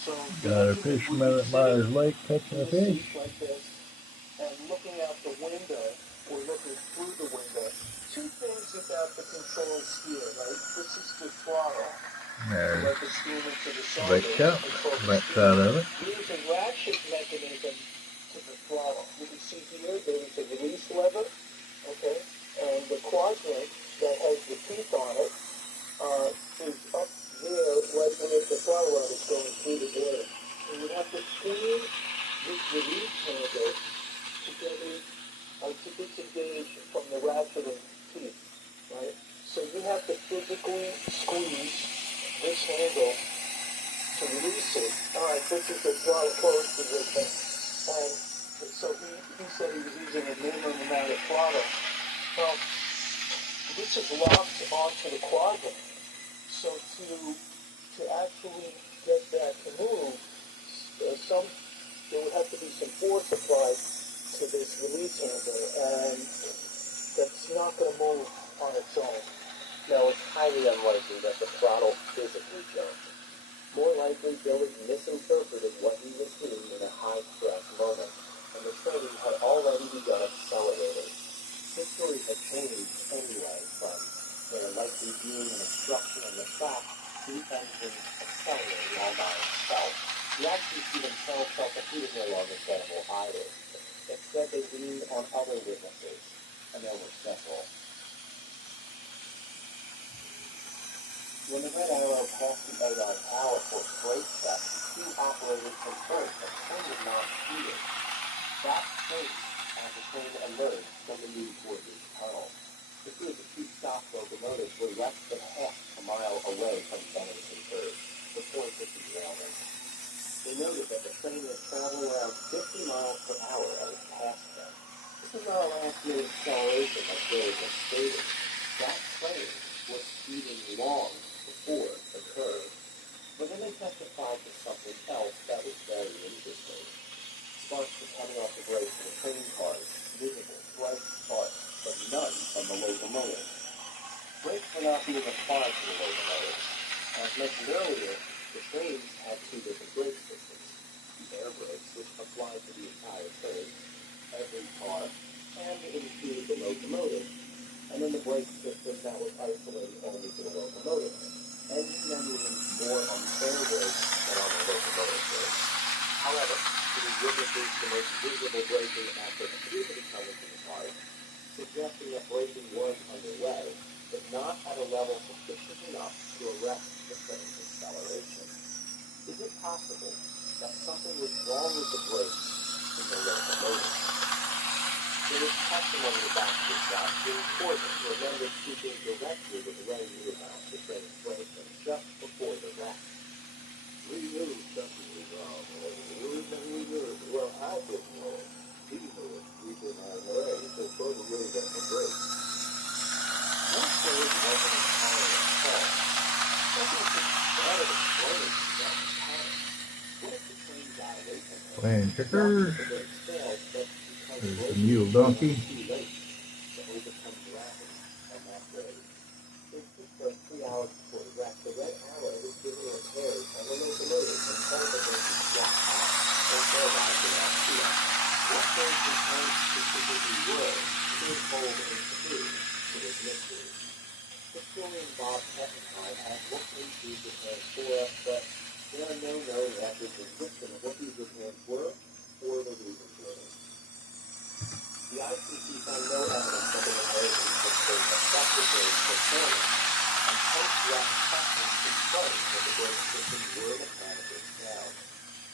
So Got a fisherman at Myers Lake catching a fish. like this, and looking out the window or looking through the window. Two things about the controls here, right? This is the throttle. There's Let the steam into the a bait cylinder. shop, back side of it. There's a ratchet mechanism to the throttle. You can see here there's a release lever, okay? And the quadrant that has the teeth on it is up there right where the throttle rod is going through the blade. And you have to squeeze this release handle to get it to disengage from the ratcheting teeth, right? So you have to physically squeeze this handle to release it. All right, this is the throttle close position. And so he said he was using a minimum amount of throttle. Well, this is locked onto the quadrant. So to actually get that to move, there would have to be some force applied to this release handle, and that's not going to move on its own. Now, it's highly unlikely that the throttle physically jumped. More likely, Billy misinterpreted what he was doing in a high-stress moment, and the train had already begun accelerating. History had changed anyway from there likely being an obstruction on the track to the engine accelerating all by itself. The ICC themselves felt that he was no longer credible either. Instead, they leaned on other witnesses, and there were several. When the Red Arrow passed the Aegon Tower for its brake check, two operators confirmed that the train was not speeding. That changed as the train emerged from the New Forges tunnel. The two of the two stop locomotives were less than half a mile away from Bennington Curve, the point of the derailment. They noted that the train was traveling around 50 miles per hour as it passed them. This is not a last-minute acceleration like Billy had stated. That train was speeding long before the curve. But then they testified to something else that was very interesting. Sparks were coming off the brakes of the train cars, visible, bright sparks, but none from the locomotive. Brakes were not being applied to the locomotive. As mentioned earlier, the trains had two different brake systems. The air brakes, which applied to the entire train, every car, and included the locomotive, and then the brake system that was isolated only to the locomotive. Engine memory more on the air brakes than on the locomotive brakes. However, to the witnesses, the most visible braking effort appeared to be coming from the cars, suggesting that braking was underway, but not at a level sufficient enough to arrest the train's acceleration. Is it possible that something was wrong with the brakes in the locomotive? There is testimony about this out. It's important to remember speaking directly with Ray Newhouse, the train's brakeman, just before the wreck. We knew something was wrong. We knew it. Well, I didn't know it. He knew it. We didn't have no way. So probably got the brakes. Most days wasn't entirely at fault. Something just started exploding without panic. What if the train got away from him? Playing checkers. The brakes failed, but There's the mule donkey. too late to overcome gravity on that day. It took like 3 hours before the wreck. The Red Arrow was given repairs on the locomotive and all the engines blocked out and turbines in Althea. What those repairs specifically were could hold in clue to this mystery. Historian Bob Hettenheim has looked into these repairs for us, but there are no known records existing of what these repairs were or the reason for them. The ICC found no evidence that the repairs in Pittsburgh affected brake performance, and post-wreck testing confirmed that the brake systems were mechanically sound.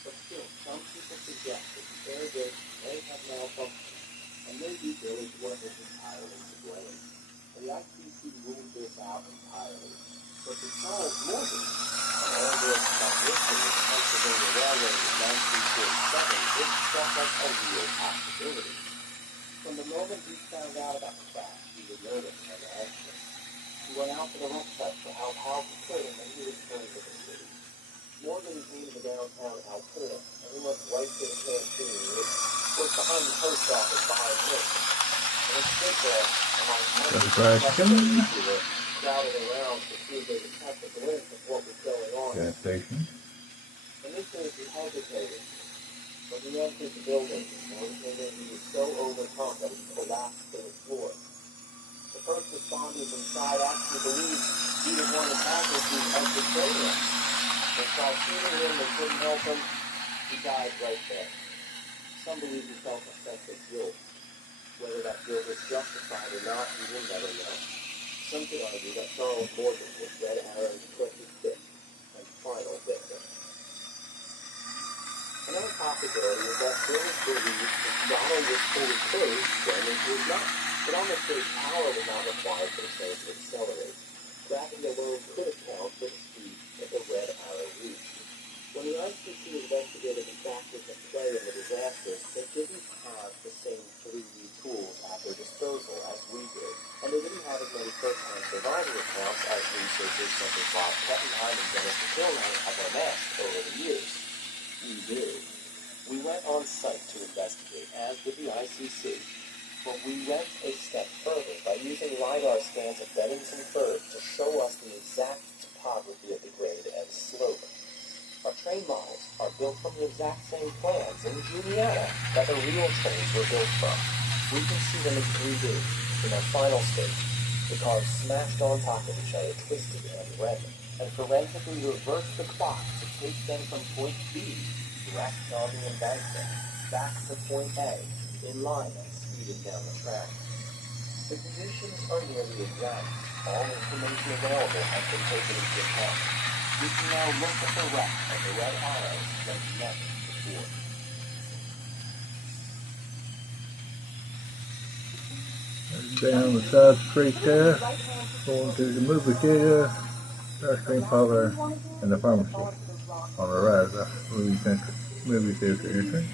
But still, some people suggest that the air brakes may have malfunctioned, and maybe Billy wasn't entirely to blame. And the ICC ruled this out entirely. But to Charles Morgan, an air technician with the Pennsylvania Railroad in 1947, this struck like a real possibility. From the moment he found out about the crash, he was nervous and anxious. He went out to the wreck site to help how he could, and then he returned to the city. Morgan came to downtown Altoona, and he went right to the canteen, which was behind the post office behind Nick. And he stood there among hundreds of customers who were crowded around to see if they could catch a glimpse of what was going on. Gas station. And this appeared he hesitated. When he entered the building, he was so overcome that he collapsed to the floor. The first responders inside actually believed he was one of the casualties of the train wreck. But while treating him, they couldn't help him. He died right there. Some believe he felt a sense of guilt. Whether that guilt was justified or not, we will never know. Some could argue that Charles Morgan was Red Arrow's 25th and final victim. Another possibility is that Bill believed the throttle was fully closed when it was not. But on this stage, power was not required for the train to accelerate. Gravity alone could account for the speed that the Red Arrow reached. When the ICC investigated the factors at play in the disaster, they didn't have the same 3D tools at their disposal as we did, and they didn't have as many first-hand survivor accounts as researchers such as Bob Kettenheim and Dennis McIlroy have amassed over the years. We do. We went on site to investigate, as did the ICC, but we went a step further by using LiDAR scans of Bennington Berg to show us the exact topography of the grade and slope. Our train models are built from the exact same plans in Juniata that the real trains were built from. We can see them in 3D. In their final state, the cars smashed on top of each other, twisted and forensically reversed the clock to take them from point B, direct on the embankment, back to point A, in line and speeding down the track. The conditions are nearly exact. All information available has been taken into account. We can now look at the wreck of the Red Arrow like never before. Down the side street there, going to the movie theater, ice cream parlor, and the pharmacy. On the right, the movie theater entrance.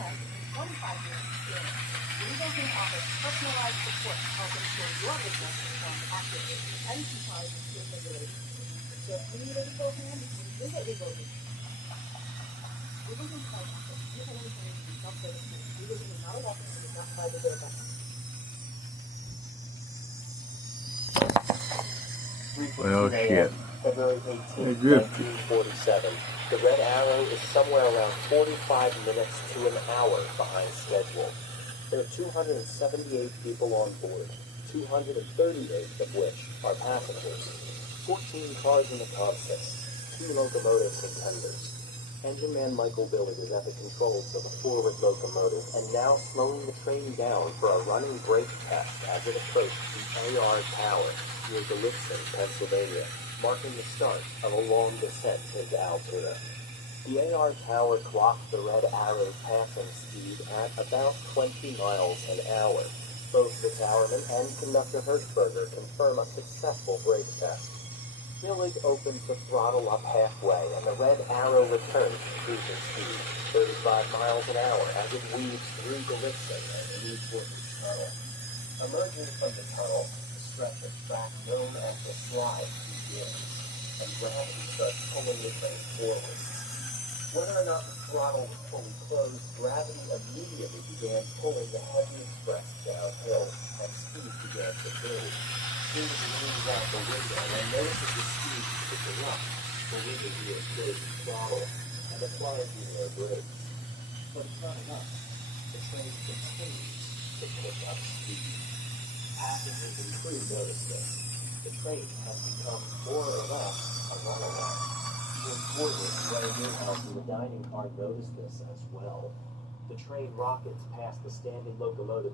Well, shit. February 18, 1947. The Red Arrow is somewhere around 45 minutes to an hour behind schedule. There are 278 people on board, 238 of which are passengers. 14 cars in the consist, 2 locomotives and tenders. Engine man Michael Billig is at the controls of a forward locomotive and now slowing the train down for a running brake test as it approached the AR Tower near Gallitzin, Pennsylvania, marking the start of a long descent into Altoona. The AR Tower clocked the Red Arrow's passing speed at about 20 miles an hour. Both the towerman and conductor Hirschberger confirm a successful brake test. Billig opens the throttle up halfway, and the Red Arrow returns to cruising speed, 35 miles an hour, as it weaves through Gallitzin and Newport Tunnel. Emerging from the tunnel, the stretch of track known as the Slide begins, and gravity starts pulling the train forward. Whether or not the throttle was fully closed, gravity immediately began pulling the heavy express downhill, and speed began to build. Soon as he leans out the window and notices the speed picking up, the window gear closes the throttle, and applies no brakes. But it's not enough. The train continues to pick up speed. Passengers and crew notice this. The train has become more or less a runaway. The importers Ray Newhouse and the dining car notice this as well. The train rockets past the standing locomotive